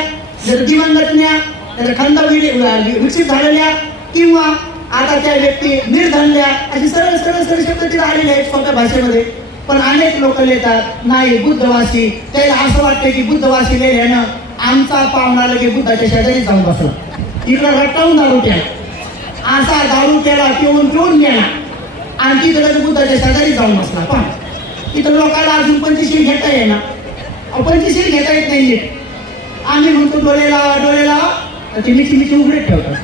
जर दिवंगतल्या त्याचा खंड विकसित झालेल्या किंवा आता त्या व्यक्ती निर्धनल्या अशी सरळ सरळ सरळ शब्द तिथे आलेले आहेत सोप्या भाषेमध्ये. पण अनेक लोक लिहितात नाही बुद्धवासी, त्याला असं वाटतं की बुद्धवासी लिहिल्यानं आमचा पाहुणा लगे बुद्धाच्या शेजारी जाऊन बसला, इकडं रट्टावून दारू केला, असा दारू केला पिऊन पिऊन गेला आणि तिथं लगे बुद्धाच्या शेजारी जाऊन बसला. पण इथं लोकांना अजून पंचशील घेता येईना, पंचशील घेता येत नाही. आम्ही म्हणतो डोळे लावा डोळे लावा, ते मिठी मिठी उघडे ठेवतात.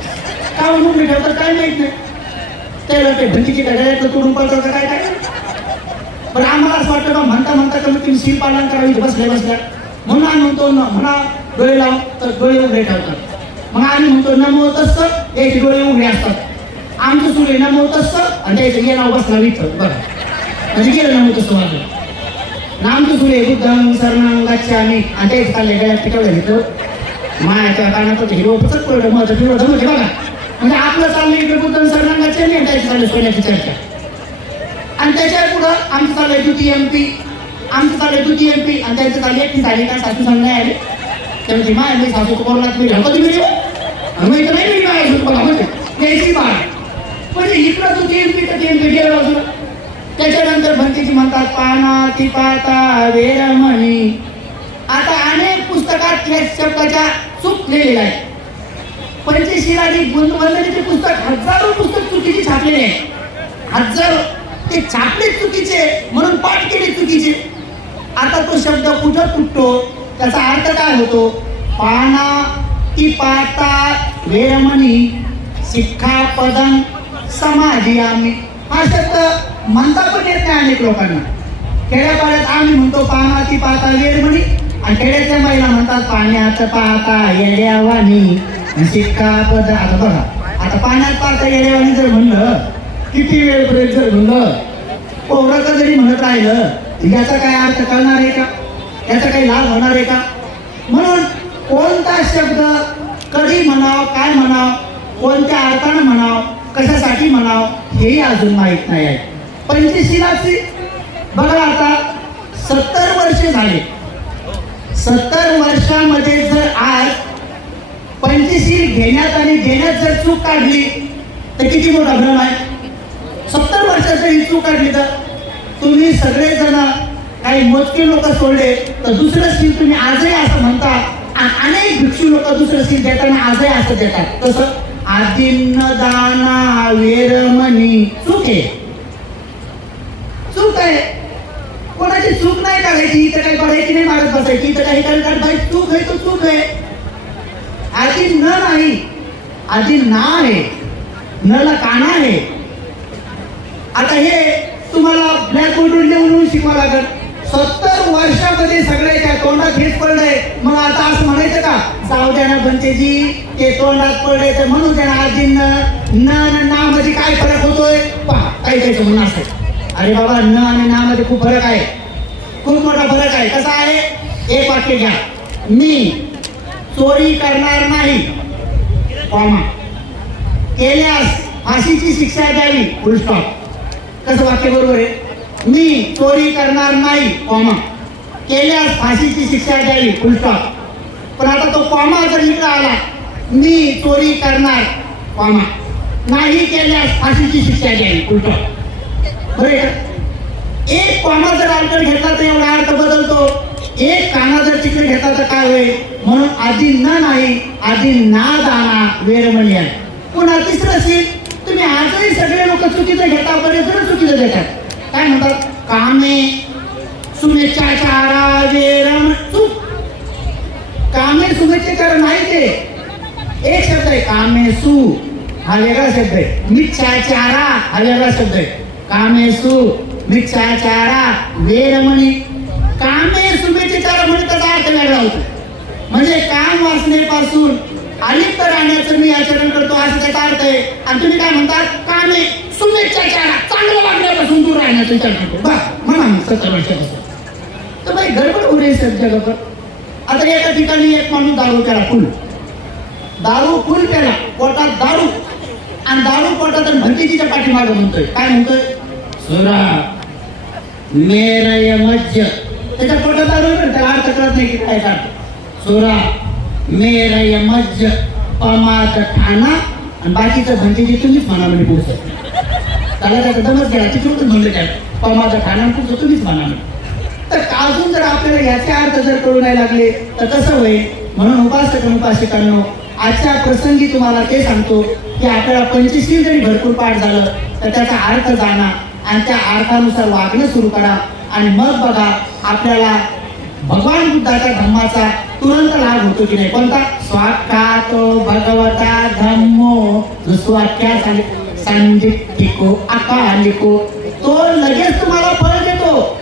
का उघडे ठेवतात काय माहित नाही, त्याला ते भंतीची गड्यातलं तोडून पडतात काय काय. पण आम्हाला असं वाटतं का म्हणता म्हणता कमी तुम्ही सील पालन करावी बसल्या बसल्या, म्हणून आम्ही म्हणतो म्हणा डोळे लाव तर डोळे उघडे ठेवतात. मग आम्ही म्हणतो नमो तस्स याचे डोळे उघडे असतात. आमचं सुरू आहे नमो तस्स आणि त्याचं ये नाव बसला विठ्ठल बघा, म्हणजे गेलं नमो तस्स माझं नामचं सुरू आहे बुद्धं शरणं गच्छामि आणि त्याच चाललंय गळ्यात टिकवलं घेतो मायाच्या कानात हिरो पचक पडलं मग फिरवत म्हणजे बघा, म्हणजे आपलं चाललंय इकडे बुद्धं शरणं गच्छामि आणि त्याची चाललंय सोन्याची चर्चा. आणि त्याच्या पुढं आमचं चाललंय द्वितीय MP, आमचं चाललंय द्वितीय MP आणि त्यांचं चाललंय एकटी झाली का सासू सांग नाही आले त्यामुळे माय मी सासू कोरोनात मी कधी मिळेल मी तर नाही माय बघा म्हणजे यायची बाळ म्हणजे इकडं द्वितीय MP तर MP गेलं बाजूला. त्याच्यानंतर भंतीची म्हणतात पाना ती पाता वेरमणी. आता अनेक पुस्तकात या शब्दाच्या चूक लिहिलेल्या आहे. पंचशील आणि वंदनेचे पुस्तक हजारो पुस्तक चुकीची छापलेले आहे, हजारो. ते छापले चुकीचे म्हणून पाठ केले चुकीचे. आता तो शब्द कुठं तुटतो, त्याचा अर्थ काय होतो, पाना ती पाता वेरमणी शिक्षापदं समाधियामि. हा शब्द म्हणता पण येत नाही अनेक लोकांना. खेड्यापाड्यात आम्ही म्हणतो पाना ती पाता वेरमणी आणि खेड्यातल्या महिला म्हणतात पाण्यात पाहता येड्यावानी शिक्षापद. आता बघा, आता पाण्यात पाहता येड्यावानी जर म्हणलं किती वेळपर्यंत जर म्हणलं पौरक जरी म्हणत राहिलं याचा काय अर्थ कळणार आहे का, याचा काही लाभ होणार आहे का. म्हणून कोणता शब्द कधी म्हणाव, काय म्हणाव, कोणत्या अर्थानं म्हणाव, कशासाठी म्हणाव हेही अजून माहीत नाही आहे. पंचशीलाची बघा आता 70 वर्षे झाले, 70 वर्षामध्ये जर आज पंचशील घेण्यात आणि देण्यात जर चूक काढली तर किती मोठा भ्रम आहे. 70 वर्षाचं ही चूक काढली तर तुम्ही सगळेजण काही मोजके लोक सोडले तर दुसरं सील तुम्ही आजही असं म्हणता आणि अनेक भिक्षू लोक दुसरं सील देताना आजही असं देतात. तसं आदिन्न दाना वेरमणी चूक आहे, चूक आहे. कोणाची चूक नाही काढायची, इथं काही बघायची नाही मारत बसायची, इथं काही काढायची चूक आहे तो चूक आहे. आधी न नाही, आधी ना आहे, नला काना आहे. आता हे तुम्हाला ब्लॅकबोर्डवर लिहून शिकवा लागेल. 70 वर्षामध्ये सगळ्याच्या तोंडात हेच पडलंय. मग आता असं म्हणायचं का जाऊ द्या ना बनतेजी ते तोंडात पडले तर म्हणून त्यांना आधी ना मध्ये काय फरक होतोय पहा. काही त्याचं म्हणणं असेल अरे बाबा न आणि ना मध्ये खूप फरक आहे, खूप मोठा फरक आहे. कसा आहे, एक वाक्य घ्या, मी चोरी करणार नाही कॉमा केल्यास फाशीची शिक्षा द्यावी फुल स्टॉप. कसं वाक्य बरोबर आहे, मी चोरी करणार नाही कॉमा केल्यास फाशीची शिक्षा द्यावी फुल स्टॉप. पण आता तो कॉमा जर इकडे आला, मी चोरी करणार कॉमा नाही केल्यास फाशीची शिक्षा द्यावी फुल स्टॉप. बरोबर, एक कॉमा जर अल्टर घेतला तर एवढा अर्थ बदलतो, एक काना जर तिकडे घेतला तर काय होईल. म्हणून आधी न नाही, आधी ना दाना वेरमणी आहे. पुन्हा तिसरं सील तुम्ही आजही सगळे लोक चुकीचं घेता, बरेच जण चुकीचं देतात. काय म्हणतात, कामे शुभेच्छाचारा वेरम चूक. कामे शुभेच्छाचार नाही, ते एक शब्द आहे. कामेसु हा वेगळा शब्द आहे, मिच्छाचारा हा वेगळा शब्द आहे. कामेसु मिच्छाचारा वेरमणी. कामे शुभेच्छाचार म्हणजे त्याचा अर्थ वेगळा होतो. म्हणजे काम वासनेपासून अलिप्त राहण्याचं मी आचरण करतो असं त्याचा अर्थ आहे. आणि तुम्ही काय म्हणतात, कामे शुभेच्छाचारा चांगलं वागण्यापासून दूर राहण्याचा विचार करतो. बा म्हणा 70 वर्षापासून तर बाई गडबड होऊ नये जगावर. आता एका ठिकाणी एक माणूस दारू प्याला, दारू फुल प्याला, पोटात दारू आणि दारू पोटात आणि भंतीजीच्या पाठीमागं म्हणतोय. काय म्हणतोय, सुरा मेरय मज्ज. त्याच्या पोटात दारू त्याला अर्थ कळत नाही की काय काढतो. सुरा मेरा यमज पमात ठाणा आणि बाकीचं भंतेजी तुम्हीच म्हणा म्हणजे पुढचं त्याला त्याचा दमच घ्या तिथून म्हणलं काय पमात ठाणा पुढचं तुम्हीच म्हणा म्हणजे. तर अजून जर आपल्याला याचे अर्थ जर कळू नाही लागले तर कसं होईल. म्हणून उपासक आणि उपासिकांनो आजच्या प्रसंगी तुम्हाला ते सांगतो की आपल्याला 25 जरी भरपूर पाठ झालं तर त्याचा अर्थ जाणा आणि त्या अर्थानुसार वागणं सुरू करा आणि मग बघा आपल्याला भगवान बुद्धाच्या धम्माचा तुरंत लाभ होतो की नाही. कोणता स्वाख्यातो भगवता धम्मो जो स्वाख्या संदिग्धिको अकालिको तो लगेच तुम्हाला फळ देतो.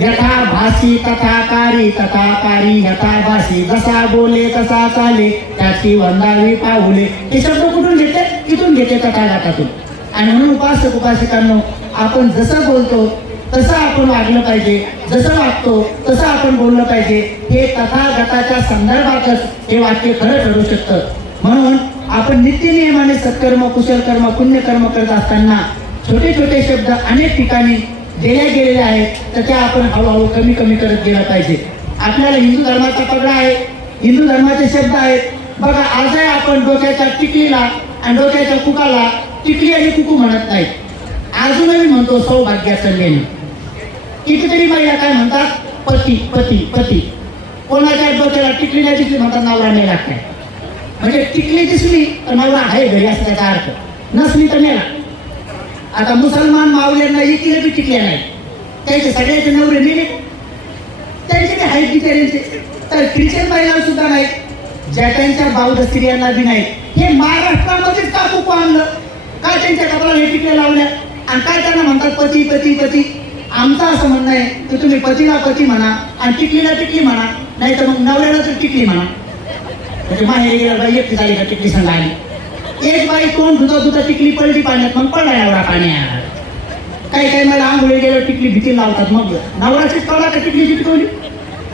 यथा भासी तथाकारी तथाकारी यथा भासी जसा बोले तसा चाले त्याची वंदावी पाऊले. हे शब्द कुठून घेते इथून घेते तथागतातून. आणि म्हणून उपासक उपासिकांनो आपण जसं बोलतो तसं आपण वागलं पाहिजे, जसं वागतो तसं आपण बोललं पाहिजे. हे तथागताच्या संदर्भातच हे वाक्य खरं ठरू शकतं. म्हणून आपण नित्यनियमाने सत्कर्म कुशल कर्म पुण्यकर्म करत असताना छोटे छोटे शब्द अनेक ठिकाणी दिल्या गेलेले आहेत तर त्या आपण हळूहळू कमी कमी करत गेला पाहिजे. आपल्याला हिंदू धर्माचा पगडा आहे, हिंदू धर्माचे शब्द आहेत. बघा आजही आपण डोक्याच्या टिकलीला आणि डोक्याच्या कुकाला टिकली आणि कुकू म्हणत नाहीत. अजूनही म्हणतो सौभाग्याचं लेणं. कितीतरी महिला काय म्हणतात पती पती पती. कोणाच्या डोक्याला टिकली नाही दिसली म्हणतात नवरा नाही लागताय. म्हणजे टिकली दिसली तर नवरा आहे घरी असं त्याचा अर्थ, नसली तर मेला. आता मुसलमान मावल्यांना इकडे बी टिकल्या नाही, त्यांचे सगळ्याचे नवरे नेले, त्यांचे बी आहेत बिचाऱ्यांचे. तर ख्रिश्चन महिला सुद्धा नाही, ज्या त्यांच्या बौद्ध स्त्रियांना बी नाही. हे महाराष्ट्रामध्येच का कुकू आणलं, काय त्यांच्या कपड्याला हे टिकल्या लावल्या आणि काय त्यांना म्हणतात पती पती पती. आमचं असं म्हणणं आहे की तुम्ही पतीला पती म्हणा आणि टिकलीला टिकली म्हणा, नाही तर मग नवऱ्याला तर टिकली म्हणा. म्हणजे माहेरी गेला बाई एकटी झाली का टिकली संघ आली. एक बाई तोंड धुता धुता टिकली पडली पाण्यात, मग पडला नवरा पाण्यात. काही काही मला आंघोळी गेल्यावर टिकली भीती लावतात, मग नवराचीच कळला का टिकली चिटकवली.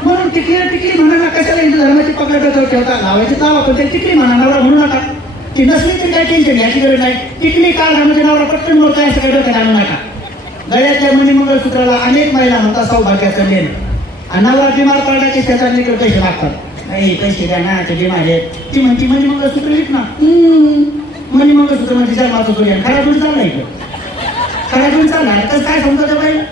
म्हणून टिकलीला टिकली म्हणा ना, कशाला हिंदू धर्माची पकड ठेवता. लावायची लावा पण ते टिकली म्हणा, नवरा म्हणू नका. ती नसली तरी काही टेन्शन घ्यायची गरज नाही. टिकली काल म्हणजे नवरा पटकन बोलताय असं काही डोक्यात आणू नका. गळ्यातल्या मणिमंगळसूत्राला अनेक महिला म्हणतात सौभाग्याचं लेणं. आणि नवरा बिमार पडण्याचे शेजारनीकडे पैसे लागतात. नाही पैसे द्या ना, ते बिमार आहेत. ती म्हणती मणिमंगळसूत्र लिख ना. मणिमंगळसूत्र म्हणजे जन्माचं जोडी खरा जोडी चालला इकडं, खरा जोडी चालला. तर काय समजतं बाईला,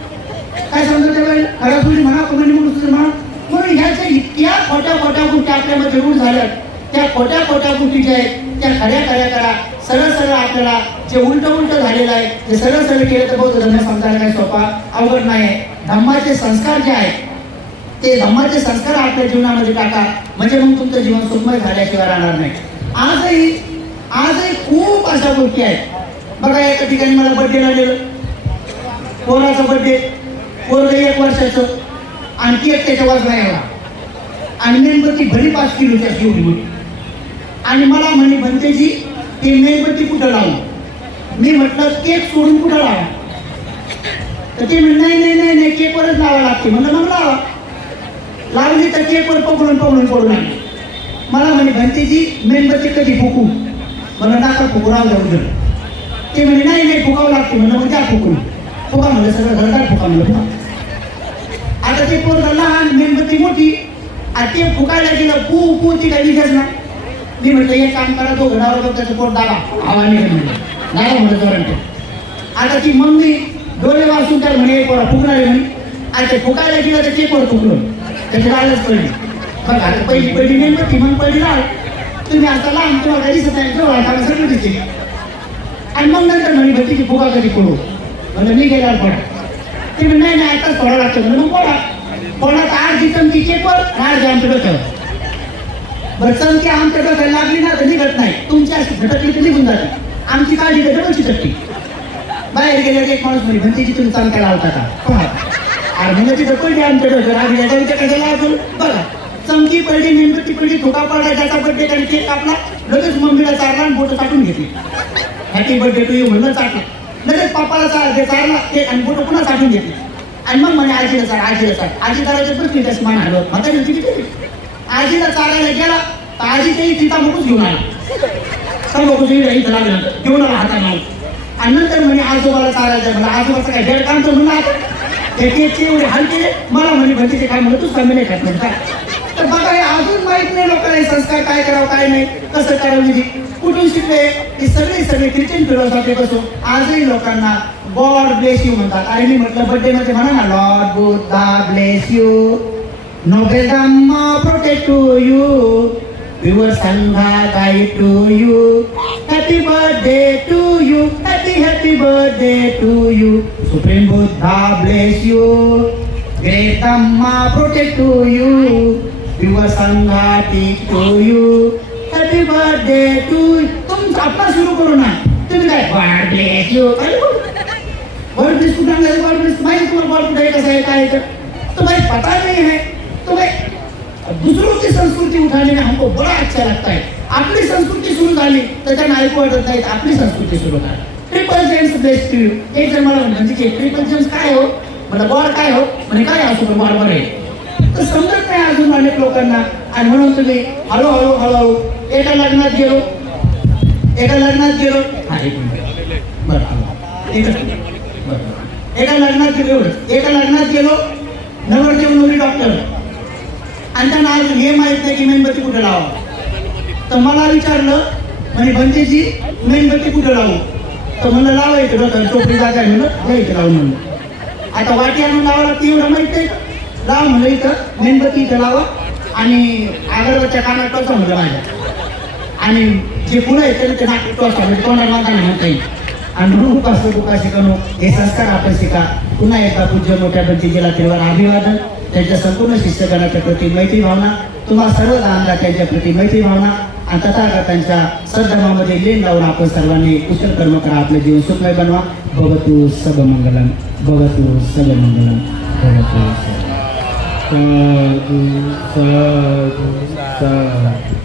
काय समजतं बाईला खरा जोडी म्हणा मणिमंगळसूत्र म्हणा. म्हणून ह्याच्या इतक्या खोट्या खोट्या गोष्टी आपल्यामध्ये रूढ झाल्यात. त्या खोट्या खोट्या गोष्टी ज्या आहेत त्या खऱ्या खऱ्या करा. सरळ सरळ आपल्याला जे उलट उलट झालेलं आहे ते सरळ सरळ केलं तर बौद्ध धर्म समजायला काही सोपा अवघड नाही. धम्माचे संस्कार जे आहेत ते धम्माचे संस्कार आपल्या जीवनामध्ये टाका, म्हणजे मग तुमचं जीवन सुखमय झाल्याशिवाय राहणार नाही. आजही खूप अशा गोष्टी आहेत. बघा एका ठिकाणी मला बर्थडेला गेलं, पोराचा बर्थडे, पोरग 1 वर्षाचं आणि केक त्याच्या वाजवा एवढा आणि मेणबत्ती भरी 5 किलोची अशी एवढी मोठी. आणि मला म्हणे भंतेजी ते मेणबत्ती कुठं लावू. मी म्हटलं केक सोडून कुठं लावा. तर ते म्हणे नाही नाही नाही नाही केकवरच लावा लागते. म्हणलं मग लावा. लावली तर केकवर पकडून पकडून पडून आली. मला म्हणे भंतेजी मेणबत्ती कधी फुकू. म्हणलं नका फुकू, राहू द्या. ते म्हणे नाही नाही फुकावं लागते. म्हणलं मग त्या फुकून फुका. म्हणलं सगळं घरदार फुका. म्हणलं आता ते पोरं लहान मेणबत्ती मोठी आणि ते फुकायला गेलं पू पू ती काही दिसत ना. मी म्हटलं एक काम करा, तो घडावर बघ त्याचं पोट दाबा, हवा निघत नाही म्हणलं जोरांटे. आता ती मम्मी डोळे वाचून तर म्हणे पोरा फुकणारे म्हणे. आणि ते फुकायला गेलं तर केकवर फुकलं, त्याची लालच पडली. बघा आता पहिली मेणबत्ती मग पहिली लाल. तुम्ही आता लहान तुम्हाला काही दिसत नाही, जवळ सगळं दिसते. आणि मग नंतर म्हणे भट्टीची फुगा कधी पडू. म्हणजे मी गेल्यावर पडा. ते म्हणजे नाही नाही आताच पडा लागतं. म्हणजे मग पडा पडा 8 चमची केकवर 8 आमच्या डोक्यावर. बरं चमकी आमच्या डोक्याला लागली ना तर निघत नाही, तुमची अशी झटकली तर निघून जाते. आमची काळजी तर डबलची चटकी. बाहेर गेल्यावर एक माणूस म्हणे भंतीची तुम्ही चमक्या लावता का. अरे म्हणजे तिथं पडली आमच्या डोक्यावर. आधी याच्या कशाला लागून बघा. चमकी पडली, मेणबत्ती पडली, ठोका पडला, त्याचा बर्थडे आणि केक कापला. लगेच मम्मीला चारला आणि बोटं चाटून घेतली. हॅपी बर्थडे टू यू म्हणलं चाटलं. लगेच पापाला चारला केक आणि बोटं पुन्हा चाटून घेतली. आणि मग म्हणे आजीला चार, आजीला चार. आजी चालायचं प्रश्न त्याची मान हलवत म्हातारी किती. आजीला चालायला गेला तर आजी काही तिचा मुकूच घेऊन आला. सर्व इथं लागलं घेऊन आला हाताला. आणि नंतर म्हणे आजोबाला चालायचं. मला आजोबाचं काय बेड काम तर म्हणून आता ते केकचे एवढे हाल केले. मला म्हणे भरतीचे काय म्हणलं तूच कमी नाही खात. म्हणजे काय तर बघा हे अजून माहित नाही लोकांना हे संस्कार काय करावं काय नाही कसं करावं विधी कुठून शिकले हे सगळे ख्रिश्चन फिलॉसॉफी पासून आजही लोकांना गॉड ब्लेस यू म्हणतात. आणि मी म्हटलं बर्थडे मध्ये म्हणा ना Lord Buddha bless you noble dhamma protect to you your sangha guide to you happy birthday to you happy birthday to you supreme Buddha bless you great dhamma protect to you your sangha teach to you happy birthday to तुम आपण सुरू करू ना तुम्ही काय God bless you God bless कुठं गॉड ब्लेस माहिती तुम्हाला गॉड कुठे कसं आहे काय तर तुम्हें पता नहीं है तुम्हें दूसरों की संस्कृति उठाने में हमको बड़ा अच्छा लगता है. आपली संस्कृती सुरू झाली तर त्यांना ऐकू वाटत नाही आपली संस्कृती सुरू झाली. Triple gems best to you एक जण मला म्हणजे की ट्रिपल जेम्स काय हो मला गॉड काय हो म्हणजे काय असो पण गॉड बरं आहे तर समजत नाही अजून अनेक लोकांना. आणि म्हणून तुम्ही हळूहळू एका लग्नात गेलो हा एक मिनिट बरं एका लग्नात गेलो नवरदेव नवरी डॉक्टर आणि त्यांना अजून हे माहित नाही की मेणबत्ती कुठे लावा. तर मला विचारलं म्हणे बंदेजी मेणबत्ती कुठे लावू तर म्हणलं लावा इथे डोक्यावर चोपडी जागा आहे म्हणलं इथे लावून म्हणलं. आता वाटी आणून लावा लागते एवढं माहित नाही लावा म्हणलं इथं मेणबत्ती इथं लावा आणि अगरबत्त्या कानात टोचा म्हणलं माझ्या आणि जे फुलं आहेत ते नाक टोचा म्हणजे तोंडाला माताना म्हणता येईल. आणि म्हणून दुका शिकवणं हे संस्कार आपण शिका. पुन्हा एकदा पूज्य मोठ्या बंदीजीला तेव्हा अभिवादन त्यांच्या संपूर्ण शिष्यगणाच्या प्रति मैत्री भावना तुम्हा सर्व दानदात्यांच्या प्रति मैत्री भावना आणि तथागतांच्या सद्धर्मामध्ये लीन लावून आपण सर्वांनी कुशल कर्म करा आपले जीवन सुखमय बनवा. भवतु सर्वमंगलम भवतु सर्वमंगलम भवतु साधु साधु साधु